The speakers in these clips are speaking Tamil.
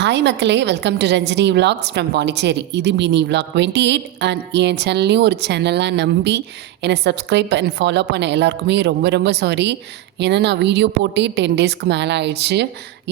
ஹாய் மக்களே, welcome to Ranjini vlogs from Pondicherry. இது மினி விலாக் 28 அண்ட் என் சேனல்லையும் ஒரு சேனலாக நம்பி என்னை சப்ஸ்கிரைப் அண்ட் ஃபாலோ பண்ண எல்லாருக்குமே ரொம்ப ரொம்ப சாரி. ஏன்னா நான் வீடியோ போட்டு 10 டேஸ்க்கு மேலே ஆயிடுச்சு.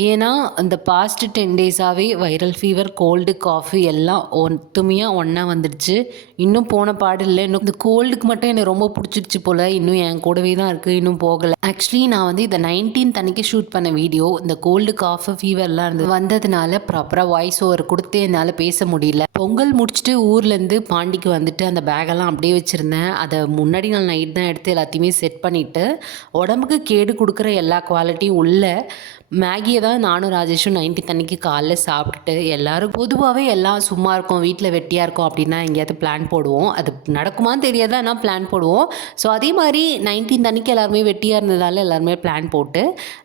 ஏன்னா அந்த பாஸ்ட் 10 டேஸாகவே வைரல் ஃபீவர், கோல்டு, காஃபி எல்லாம் ஒத்துமையாக ஒன்றா வந்துடுச்சு. இன்னும் போன பாடு இல்லை. இன்னும் இந்த கோல்டுக்கு மட்டும் என்னை ரொம்ப பிடிச்சிருச்சு போல். இன்னும் என் கூடவே தான் இருக்குது, இன்னும் போகலை. ஆக்சுவலி நான் வந்து இதை 19th அன்னைக்கு ஷூட் பண்ண வீடியோ. இந்த கோல்டு, காஃபு, ஃபீவர்லாம் வந்ததுனால ப்ராப்பராக வாய்ஸ் ஓவர் கொடுத்து என்னால் பேச முடியல. பொங்கல் முடிச்சுட்டு ஊர்லேருந்து பாண்டிக்கு வந்துட்டு அந்த பேக்கெல்லாம் அப்படியே வச்சுருந்தேன். அதை முன்னாடி நாள் நைட் தான் எடுத்து எல்லாத்தையுமே செட் பண்ணிவிட்டு, உடம்புக்கு கேடு கொடுக்குற எல்லா குவாலிட்டியும் உள்ள மேகியை தான் நானும் ராஜேஷும் 19th அன்னைக்கு காலைல சாப்பிட்டுட்டு, எல்லோரும் பொதுவாகவே எல்லாம் சும்மா இருக்கோம், வீட்டில் வெட்டியாக இருக்கோம் அப்படின்னா எங்கேயாவது பிளான் போடுவோம். அது நடக்குமான்னு தெரியாது, ஆனால் பிளான் போடுவோம். ஸோ அதே மாதிரி 19th அன்னைக்கு எல்லாருமே வெட்டியாக இருந்ததால் எல்லாருமே பிளான் போட்டு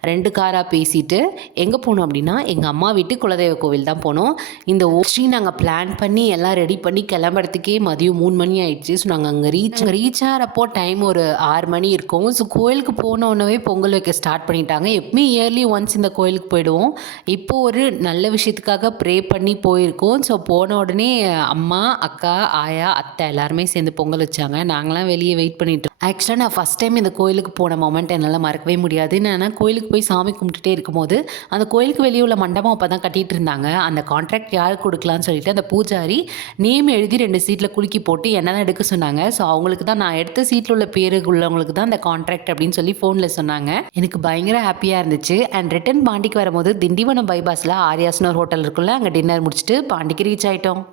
2 காராக பேசிட்டு எங்கே போனோம் அப்படின்னா, எங்கள் அம்மா வீட்டு குலதெய்வ கோவில் தான் போனோம். இந்த ஓஸ்ட்ரி நாங்கள் பிளான் பண்ணி எல்லாம் ரெடி பண்ணி கிளம்புறதுக்கே மதியம் 3 மணி ஆயிடுச்சு. ஸோ நாங்கள் அங்கே ரீச் ஆகிறப்போ டைம் ஒரு 6 மணி இருக்கும். ஸோ கோயிலுக்கு போனோடனே பொங்கல் வைக்க ஸ்டார்ட் பண்ணிட்டாங்க. எப்பவுமே இயர்லி ஒன்ஸ் இந்த கோயிலுக்கு போயிடுவோம். இப்போ ஒரு நல்ல விஷயத்துக்காக ப்ரே பண்ணி போயிருக்கோம். ஸோ போன உடனே அம்மா, அக்கா, ஆயா, அத்தை எல்லாருமே சேர்ந்து பொங்கல் வச்சாங்க. நாங்களாம் வெளியே வெயிட் பண்ணிட்டு. ஆக்சுவலாக நான் ஃபஸ்ட் டைம் இந்த கோயிலுக்கு போன மொமெண்ட் என்னால் மறக்கவே முடியாது. என்னன்னா, கோயிலுக்கு போய் சாமி கும்பிட்டுட்டே இருக்கும்போது அந்த கோயிலுக்கு வெளியே உள்ள மண்டபம் அப்போ தான் கட்டிகிட்டு இருந்தாங்க. அந்த கான்ட்ராக்ட் யாருக்கு கொடுக்கலான்னு சொல்லிட்டு அந்த பூஜாரி நேம் எழுதி 2 சீட்டில் குலுக்கி போட்டு என்ன தான் எடுக்க சொன்னாங்க. ஸோ அவங்களுக்கு தான், நான் எடுத்த சீட்டில் உள்ள பேரு உள்ளவங்களுக்கு தான் அந்த கான்ட்ராக்ட் அப்படின்னு சொல்லி ஃபோனில் சொன்னாங்க. எனக்கு பயங்கர ஹாப்பியாக இருந்துச்சு. அண்ட் ரிட்டன் பாண்டிக்கு வரும்போது திண்டிவனம் பைபாஸில் ஆரியாஸ்னு ஒரு ஹோட்டல் இருக்குல்ல, அங்கே டின்னர் முடிச்சுட்டு பாண்டிக்கு ரீச் ஆகிட்டோம்.